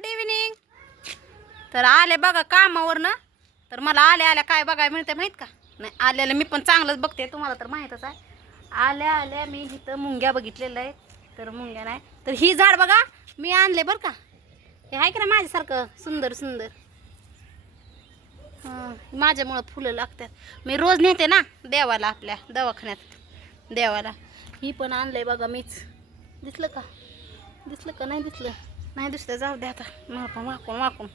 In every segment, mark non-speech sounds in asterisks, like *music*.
Good evening तर आले बघा कामावरनं. तर मला आल्या आल्या काय बघाय मिळते माहीत का? नाही आल्याला मी पण चांगलंच बघते तुम्हाला तर माहीतच आहे. आल्या आल्या मी इथं मुंग्या बघितलेलं आहे तर मुंग्या नाही. तर ही झाड बघा मी आणले बरं का. हे आहे का ना माझ्यासारखं? सुंदर सुंदर. हं, माझ्यामुळं फुलं लागतात. मी रोज नेते ना देवाला आपल्या दवाखान्यात. देवाला. ही पण आणलं आहे बघा मीच. दिसलं का? दिसलं का? नाही दिसलं. नाही दुसरं जाऊ दे आता. माकून माकून माकून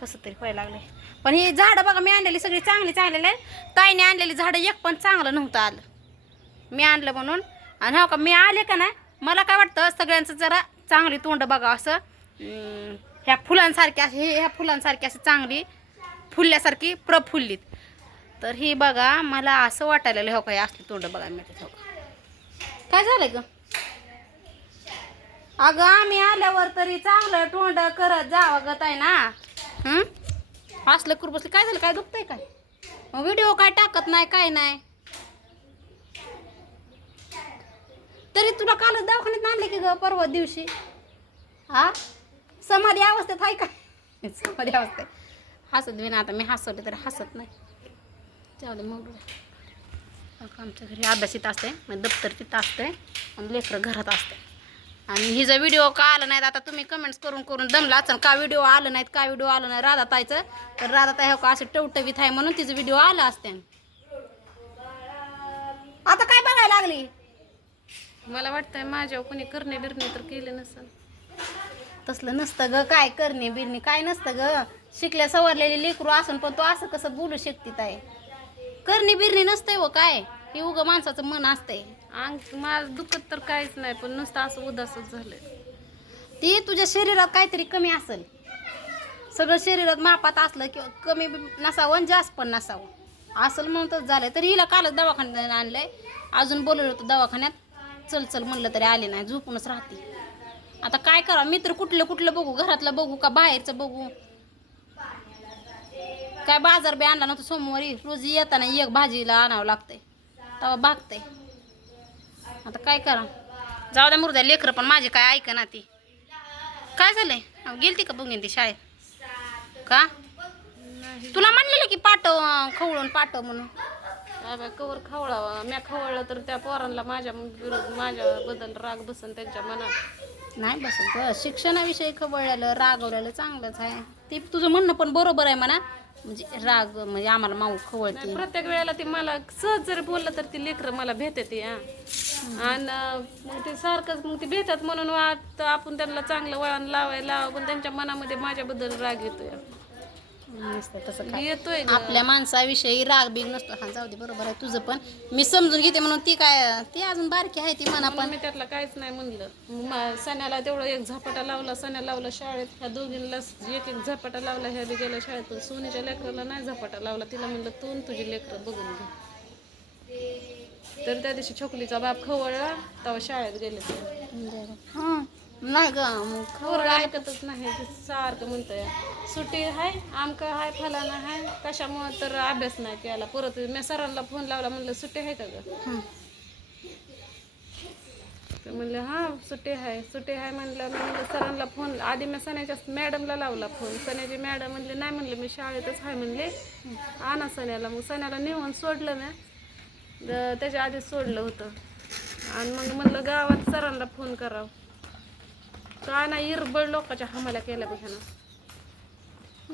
कसं तरी व्हायला लागले पण ही झाडं बघा मी आणलेली सगळी चांगली चांगलेली आहे. ताईने आणलेली झाडं एक पण चांगलं नव्हतं आलं. मी आणलं म्हणून. आणि हो का मी आले का नाही मला काय वाटतं सगळ्यांचं जरा चांगली तोंड बघा असं. ह्या फुलांसारखी असे हे- ह्या फुलांसारखी असं चांगली फुलल्यासारखी प्रफुल्लित. तर ही बघा मला असं वाटायला हो का हे असली तोंड बघा मी हो का. काय झालं ग? अगं आम्ही आल्यावर तरी चांगलं तोंड करत जावं ग ताई ना. हं? असलं करू बसलं. काय झालं? काय दुखतंय काय? मग व्हिडिओ काय टाकत नाही काय नाही. तरी तुला कालच दवाखान्यात आणले की ग परवा दिवशी? हा समाधी अवस्थेत आहे काय *laughs* समाधी अवस्थेत. हसत बी ना आता. मी हसवले तरी हसत नाही. जाऊ दे मग आमच्या घरी अभ्यास इथं असते म्हणजे दप्तर तिथं असते आणि लेकरं घरात असते आणि हिचा व्हिडिओ का आलं नाहीत आता तुम्ही कमेंट्स करून करून दमला असेल का व्हिडिओ आलं नाहीत का व्हिडिओ आलं नाही राधा ताईचं तर राधा ताई हो का असं टवटवीत आहे म्हणून तिचं व्हिडिओ आला असते. आता काय बघायला लागली? मला वाटतंय माझ्यावर कोणी करणे बिरणे तर केले नसेल. तसलं नसतं ग काय करणे बिरणे काय नसतं ग. शिकल्या सवरलेली लेकरू असून पण तो असं कसं बोलू शकते ताई करणे बिरणे नसतंय व काय? हे उग माणसाचं मन असतंय. अंग माझं दुखत तर काहीच नाही पण नुसतं असं उदासच झालं ती तुझ्या शरीरात काहीतरी कमी असेल. सगळं शरीरात मापात असलं किंवा कमी बी नसावं आणि जास्त पण नसावं. असेल म्हणून तर झालं तरी हिला कालच दवाखान्यात आणलंय. अजून बोलवलं होतं दवाखान्यात. चल चल म्हणलं तरी आले नाही झोपूनच राहते. आता काय करा मित्र कुठलं कुठलं बघू? घरातलं बघू का बाहेरचं बघू? काय बाजार बी आणला नव्हतं सोमवारी. रोज येताना एक भाजीला आणावं लागतंय. तेव्हा भागतंय. आता काय करा? जाऊ द्या मुर्द्या लेकरं पण माझी काय ऐक ना ती. काय झालंय? गेलती का बघीन ती शाळेत? का? तुला म्हणलेलं की पाठव खवळून पाठव म्हणून. कवर खवळावा. म्या खवळलं तर त्या पोरांना माझ्या विरोध माझ्या बद्दल राग बसन त्यांच्या मनात. नाही बसत ग शिक्षणाविषयी खवळलेलं रागवलेलं चांगलंच आहे. ते तुझं म्हणणं पण बरोबर आहे म्हणा. म्हणजे राग म्हणजे आम्हाला माऊ खवळते. प्रत्येक वेळेला ती मला सहज जरी बोललं तर ती लेकरं मला भेटते हा. आणि मग ते सारखंच मग ती भेटत म्हणून वाटतं आपण त्यांना चांगलं वळण लावायला लावावं पण त्यांच्या मनामध्ये माझ्याबद्दल राग येतोय. नसतं तसं काय. येतोय ग. आपल्या माणसाविषयी राग बिग नसतो. हा जाऊ दे बरोबर आहे तुझं पण. मी समजून घेते म्हणून ती काय ती अजून बारकी आहे ती म्हणा पण पण. मी त्यातला काहीच नाही म्हणलं. म- सण्याला तेवढं एक झपाटा लावला सण्या लावला शाळेत. ह्या दोघींना एक एक झपाटा लावला ह्या बी गेल्या शाळेत पण सोनीच्या लेकराला नाही झपाटा लावला. तिला म्हणलं तू आणि तुझी लेकरं बघून घे. तर त्या दिवशी छोकलीचा बाप खवळला तेव्हा शाळेत गेले ते. हां नाही ग मग खवळ ऐकतच नाही ते सारखं म्हणतंय सुट्टी आहे आमकं आहे फलाना आहे कशामुळं तर अभ्यास नाही केला परत मी सरांना फोन लावला म्हणलं सुट्टी आहे का ग? हं. तर म्हणलं हां सुट्टी आहे सुट्टी आहे म्हणलं मी म्हणलं सरांना फोन आधी मी सण्याच्या मॅडमला लावला फोन सण्याची मॅडम म्हणले नाही म्हणले मी शाळेतच आहे म्हणले आणा सण्याला मग सण्याला नेऊन सोडलं ना त्याच्या आधीच सोडलं होतं. आणि मग म्हणलं गावात सरांना फोन करावं. काय नाही इरबळ लोकांच्या हमाल्या केल्या ह्यानं.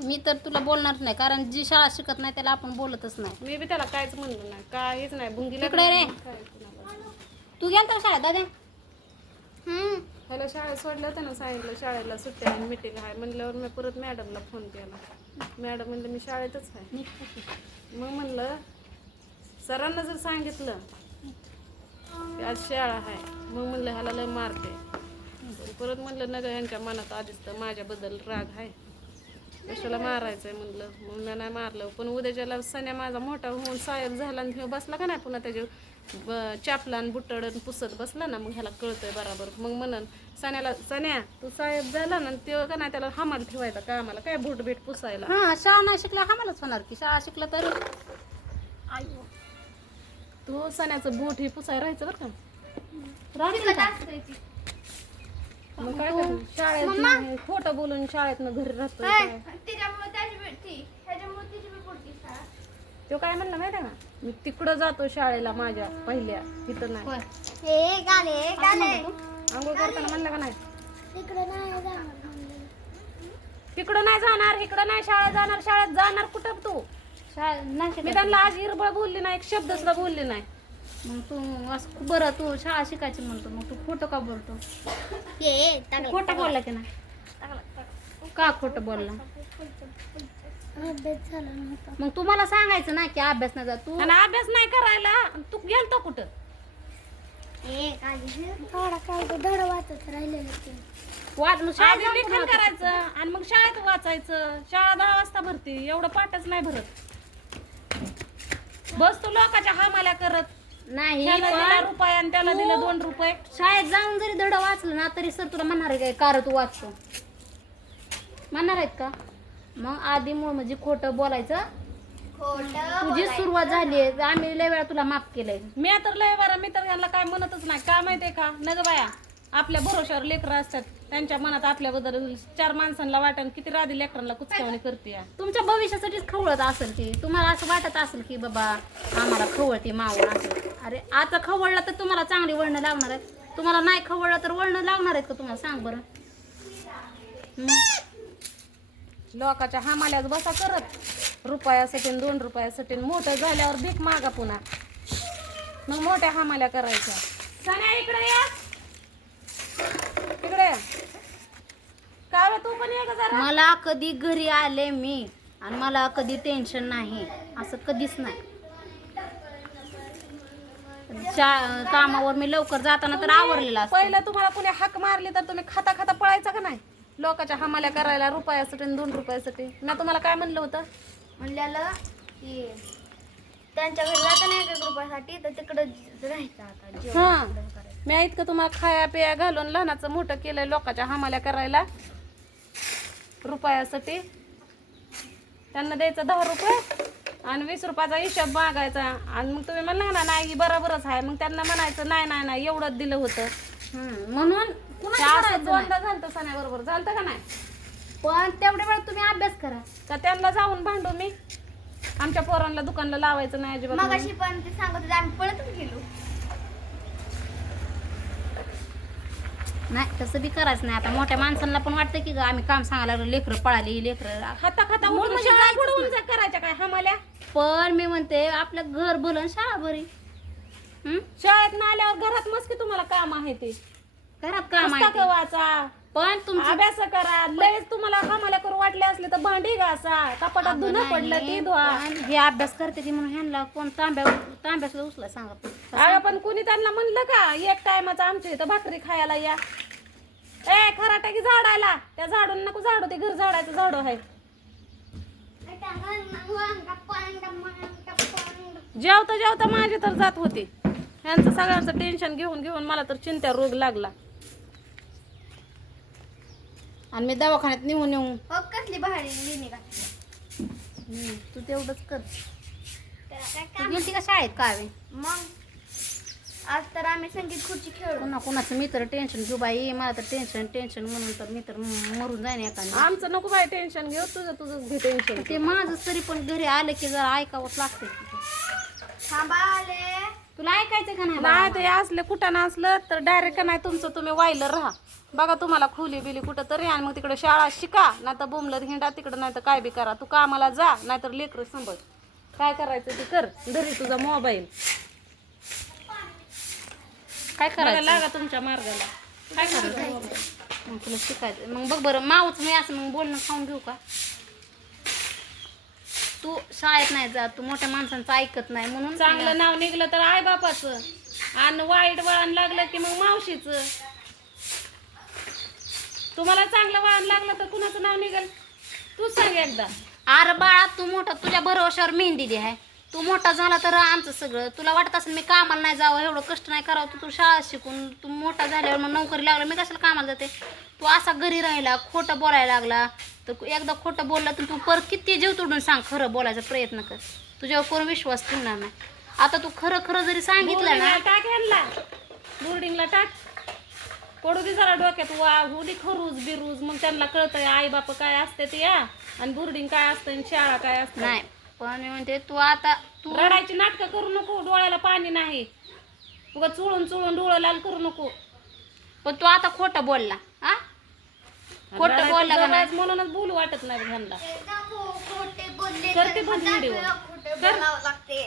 मी तर तुला बोलणार नाही कारण जी शाळा शिकत नाही त्याला आपण बोलतच नाही. मी बी त्याला काहीच म्हणलं नाही काहीच नाही. भुंगीला तिकडे रे. तू गेल तर शाळेत दादा? ह्याला शाळेत सोडलं होतं ना सांगितलं शाळेला सुट्ट्या आहे मिटिंग आहे. म्हणल्यावर मी परत मॅडमला फोन केला. मॅडम म्हणलं मी शाळेतच आहे. मग म्हणलं सरांना जर सांगितलं की आज शाळा आहे मग म्हणलं ह्याला लय मारते परत म्हणलं नग ह्यांच्या मनात आधीच तर माझ्याबद्दल राग आहे. कशाला मारायचंय म्हणलं. मग मी नाही मारलं. पण उद्याच्याला सण्या माझा मोठा होऊन साहेब झाला आणि बसला का नाही पुन्हा त्याचे ब- चापलान बुटड आणि पुसत बसला ना मग ह्याला कळतंय बराबर. मग म्हणन सण्याला सण्या तू साहेब झाला ना ते का नाही त्याला हमाल ठेवायचा का आम्हाला? काय बूट बीट पुसायला? हा शाळा नाही शिकला आम्हालाच होणार की. शाळा शिकला तर. तू सण्याचं बूट हे पुसाय राहायचं बरं का? राहते का? मग काय करणार? शाळेत खोटं बोलून शाळेतनं घरी राहतो त्याच्यामुळे त्याची ह्याच्यामुळे तिची बी पोरगी शाळा. तो काय म्हणला माहिती का? मी तिकडं जातो शाळेला माझ्या पहिल्या तिथं नाही. होय. हे गाले गाले आंघोळ करताना म्हणलं का नाही? तिकडे नाही जाणार तिकडं नाही जाणार इकडं नाही शाळेत जाणार शाळेत जाणार कुठं तू? नाही मी. त्यांना आज इरबळ बोलली नाही एक शब्द सुद्धा बोलली नाही. मग तू असं बरं तू शाळा शिकायची म्हणतो मग तू खोटं का बोलतो? तू खोटं बोलला की नाही? का खोटं बोलला? अभ्यास झाला नव्हता मग तू मला सांगायचं ना की अभ्यास नाही जात तू आणि अभ्यास नाही करायला आणि तू गेलतो कुठं? गाले थोडा काय धड वाचत राहिलेलं ते. वाट मग शाळेत आधी जाऊन लेखन पुन्हा करायचं आणि मग शाळेत वाचायचं. शाळा दहा वाजता भरती एवढं पाठच नाही भरत. बस तू लोकांच्या हामाल्या करत. नाही ह्याला दिला पण रुपये आणि त्याला दिलं दोन रुपये. शाळेत जाऊन जरी धडा वाचलं ना तरी सर तुला म्हणणार आहे काय कार तू वाचतो म्हणणार आहेत का? मग आधी मूळ म्हणजे खोटं बोलायचं. तुझी सुरुवात झाली आहे. आम्ही लय वेळा तुला माफ केलंय. मी तर लय बरं मी तर यांना काय म्हणतच नाही. का माहितीये का? नग बाया आपल्या भरोशावर लेकरं असतात त्यांच्या मनात आपल्याबद्दल चार माणसांना वाटण किती राधी लेकरांना कुचकावणी करते या. तुमच्या भविष्यासाठीच खवळत असेल ती. तुम्हाला असं वाटत असेल की बाबा आम्हाला खवळती मावळ असेल. अरे आता खवळला तर तुम्हाला चांगली वळणं लागणार आहे तुम्हाला नाही खवळलं तर वळणं लागणार आहेत का तुम्हाला? सांग बरं. मग लोकाच्या हामाल्याच बसा करत. रुपयासाठी आणि दोन रुपयासाठी मोठं झाल्यावर भीक मागा पुन्हा. मग मोठ्या हामाल्या करायच्या. सण्या इकडे या इकडे ये. काय बा, तू पण ये ग जरा मला कधी घरी आले मी आणि मला कधी टेन्शन नाही. असं कधीच नाही. शा- कामावर मी लवकर जाताना तर आवरलेला असतं. पहिलं तुम्हाला कुणी हाक मारली तर तुम्ही खाता खाता पळायचा का नाही? लोकांच्या हामाल्या करायला रुपयासाठी आणि दोन रुपयासाठी. मी तुम्हाला काय म्हणलं होतं? म्हणलेलं की त्यांच्या घरी जाता नाही एक रुपयासाठी तर तिकडं राहायचं आता जेवण हा. करायचं. मी इतकं तुम्हाला खाया पिया घालून लहानाचं मोठं केलंय लोकांच्या हामाल्या करायला. रुपयासाठी. त्यांना द्यायचं दहा रुपये आणि वीस रुपयाचा हिशोब मागायचा. आणि मग तुम्ही म्हणला ना नाही बरोबरच आहे. मग त्यांना म्हणायचं नाही नाही नाही एवढंच दिलं होतं. म्हणून. दोनदा झालं सण्याबरोबर झालं का नाही? पण तेवढ्या वेळात तुम्ही अभ्यास करा. का त्यांना जाऊन भांडू मी? आमच्या पोरांना दुकानला लावायचं नाही अजिबात. मगाशी पण ते सांगत होते आम्ही पळतच गेलो. नाही तसं बी करायचं नाही. आता मोठ्या माणसांना पण वाटतं की ग आम्ही काम सांगायला लागलो लेकरं पळाली लेकरं खाता खाता उठून म्हणजे बुडवून जा करायच्या काय? हमाल्या? पण मी म्हणते आपलं घर भलं आणि शाळा भरी हम्म? शाळेत ना आल्यावर घरात मस्त तुम्हाला काम आहे ते. घरात काम आहे पुस्तकं ते. वाचा पण तुमचं अभ्यास करा. लयच तुम्हाला कामाला करू वाटले असले तर भांडी घासा. कपाटात अगं धुणं पडलं ती धुवा. पण हे अभ्यास करते ती म्हणून ह्यांना कोण तांब्या तांब्यासला उचला सांगा अगं पण कुणी त्यांना म्हणलं का एक टायमाचं आमच्या इथं भाकरी खायला या. ए खराटा की झाडायला. त्या झाडून नको झाडू ते घर झाडायचं झाडू आहे. जेवता जेवता माझी तर जात होती. ह्यांचं सगळ्यांचं टेन्शन घेऊन घेऊन मला तर चिंता रोग लागला. आणि मी दवाखान्यात नेऊन नेऊन हो कसली भारी लिहिणी तू तेवढंच कर. तू गेलती का शाळेत काय मग आज तर आम्ही संगीत खुर्ची खेळलो. पुन्हा कुणाचं मी तर टेन्शन घेऊ बाई मला तर टेन्शन टेन्शन म्हणून तर मी तर मरून जाईन एखादी आमचं नको बाय टेन्शन घेऊ तुझं तुझं घे टेन्शन ते माझं तरी पण घरी आले की जरा ऐकावंच लागतं थांबा आले. तुला ऐकायचं का नाही? नाही ते असले कुठं नसलं तर डायरेक्ट नाही तुमचं तुम्ही वाहिलं राहा. बघा तुम्हाला खुली बिली कुठं तरी आणि मग तिकडे शाळा शिका नाही तर बोंबलत हिंडा तिकडं नाही तर काय बी करा. तू कामाला जा नाही तर लेकरं सांभाळ. काय करायचं ते कर. घरी तुझा मोबाईल. काय बघा करायचं? लागा तुमच्या मार्गाला. काय करायचं? मग तुला शिकायचं. मग बघ बरं माऊच मी असं मग बोलणं खाऊन घेऊ का? तू शाळेत नाही जात तू मोठ्या माणसांचं ऐकत नाही म्हणून चांगलं नाव निघलं तर आई बापाचं आणि वाईट वळण लागलं की मग मावशीचं. तुम्हाला चांगलं वळण लागलं तर कुणाचं नाव निघेल? तू सांग एकदा. अरे बाळा तू मोठा तुझ्या भरोश्यावर मेहंदी दे आहे तू मोठा झाला तर आमचं सगळं. तुला वाटत असेल मी कामाला नाही जावं एवढं कष्ट नाही करावं तू तू शाळा शिकून तू मोठा झाल्यावर मग नोकरी लागला मी कशाला कामाला जाते? तू असा घरी राहिला खोटं बोलायला लागला तर एकदा खोटं बोलला तर तू परत किती जीव तोडून सांग खरं बोलायचा प्रयत्न कर. तुझ्यावर कोण विश्वास ठेवणार नाही. आता तू खरं खरं जरी सांगितलं ना टाक यांना बोर्डिंगला टाक. पडू दे जरा डोक्यात. वा होऊ दे खरूज बिरूज. मग त्यांना कळतंय आई बाप काय असते ते या आणि बोर्डिंग काय असतं आणि शाळा काय असते? नाही. पण मी म्हणते तू आता तू रडायची नाटकं करू नको डोळ्याला पाणी नाही उगा चुळून चुळून डोळं लाल करू नको पण तू आता खोटं बोलला हा खोटं बोलला का नाही? म्हणूनच बोलू वाटत नाही ह्यांना खोटे बोलले करते बंद व्हिडिओ. खोटे कर. बोलावं लागते